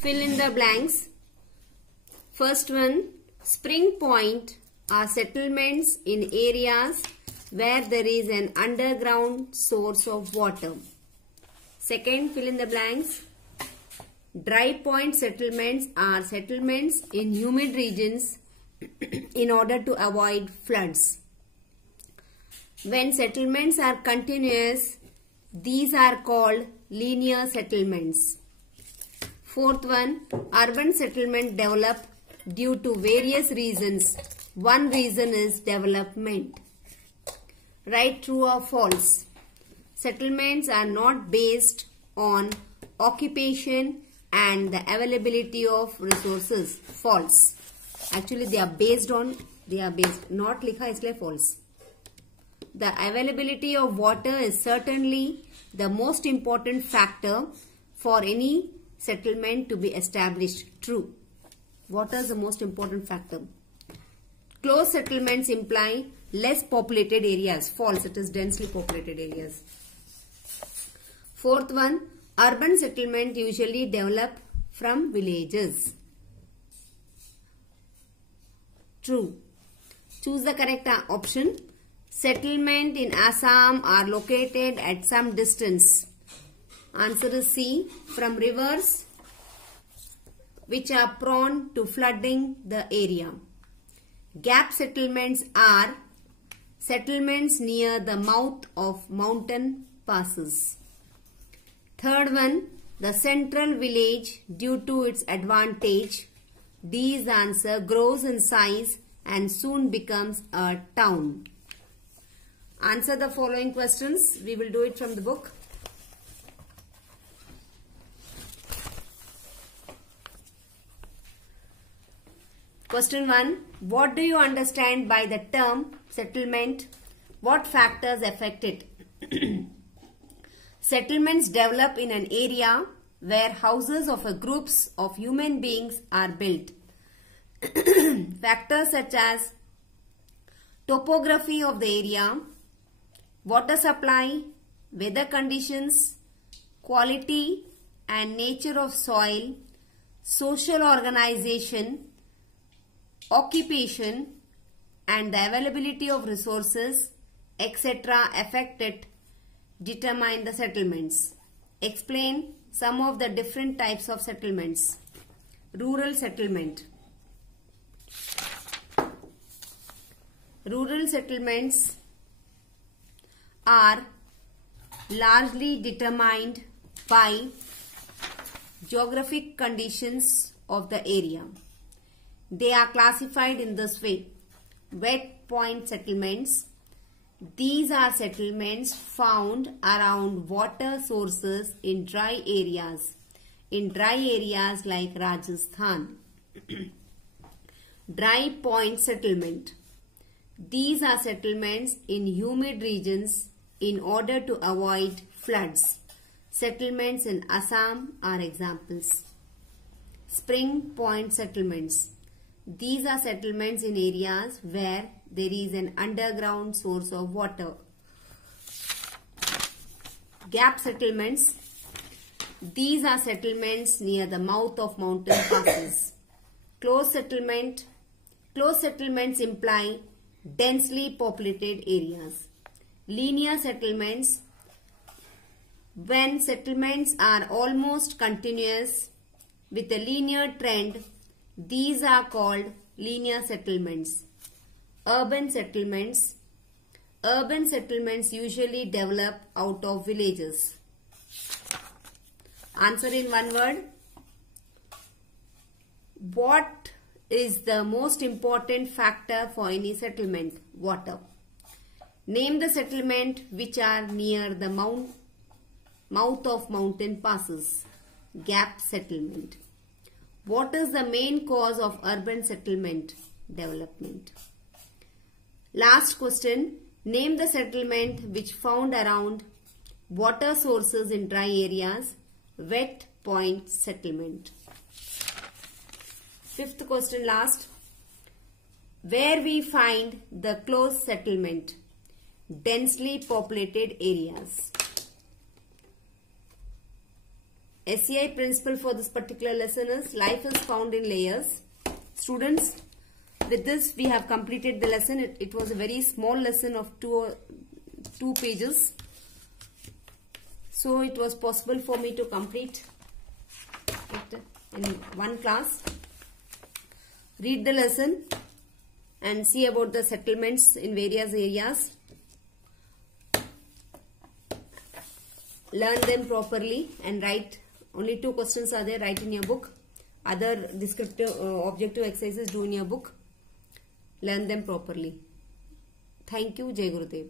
Fill in the blanks. First one, spring point are settlements in areas where there is an underground source of water. Second, fill in the blanks. Dry point settlements are settlements in humid regions in order to avoid floods. When settlements are continuous, these are called linear settlements. Fourth one, urban settlement develop due to various reasons. One reason is development. Write true or false. Settlements are not based on occupation and the availability of resources. False. Actually, not likha isliye false. The availability of water is certainly the most important factor for any settlement to be established. True. Water is the most important factor. Close settlements imply less populated areas. False. It is densely populated areas. Fourth one, urban settlement usually develop from villages. True. Choose the correct option. Settlement in Assam are located at some distance. Answer is C. From rivers which are prone to flooding the area. Gap settlements are settlements near the mouth of mountain passes. Third one, the central village, due to its advantage, D's answer, grows in size and soon becomes a town. Answer the following questions. We will do it from the book. Question 1. What do you understand by the term settlement? What factors affect it? Settlements develop in an area where houses of groups of human beings are built. Factors such as topography of the area, water supply, weather conditions, quality and nature of soil, social organization, occupation and the availability of resources, etc. affect it, determine the settlements. Explain some of the different types of settlements. Rural settlement. Rural settlements are largely determined by geographic conditions of the area. They are classified in this way. Wet point settlements. These are settlements found around water sources in dry areas. In dry areas like Rajasthan. Dry point settlement. These are settlements in humid regions in order to avoid floods. Settlements in Assam are examples. Spring point settlements. These are settlements in areas where there is an underground source of water. Gap settlements. These are settlements near the mouth of mountain passes. Close settlement. Close settlements imply densely populated areas. Linear settlements. When settlements are almost continuous with a linear trend, these are called linear settlements. Urban settlements. Urban settlements usually develop out of villages. Answer in one word. What is the most important factor for any settlement? Water. Name the settlement which are near the mouth of mountain passes. Gap settlement. What is the main cause of urban settlement development? Last question. Name the settlement which found around water sources in dry areas. Wet point settlement. Fifth question last. Where we find the close settlement? Densely populated areas. SEI principle for this particular lesson is life is found in layers. Students, with this we have completed the lesson. It was a very small lesson of two pages. So it was possible for me to complete it in one class. Read the lesson and see about the settlements in various areas. Learn them properly and write. Only 2 questions are there. Write in your book. Other descriptive objective exercises do in your book. Learn them properly. Thank you. Jai Gurudev.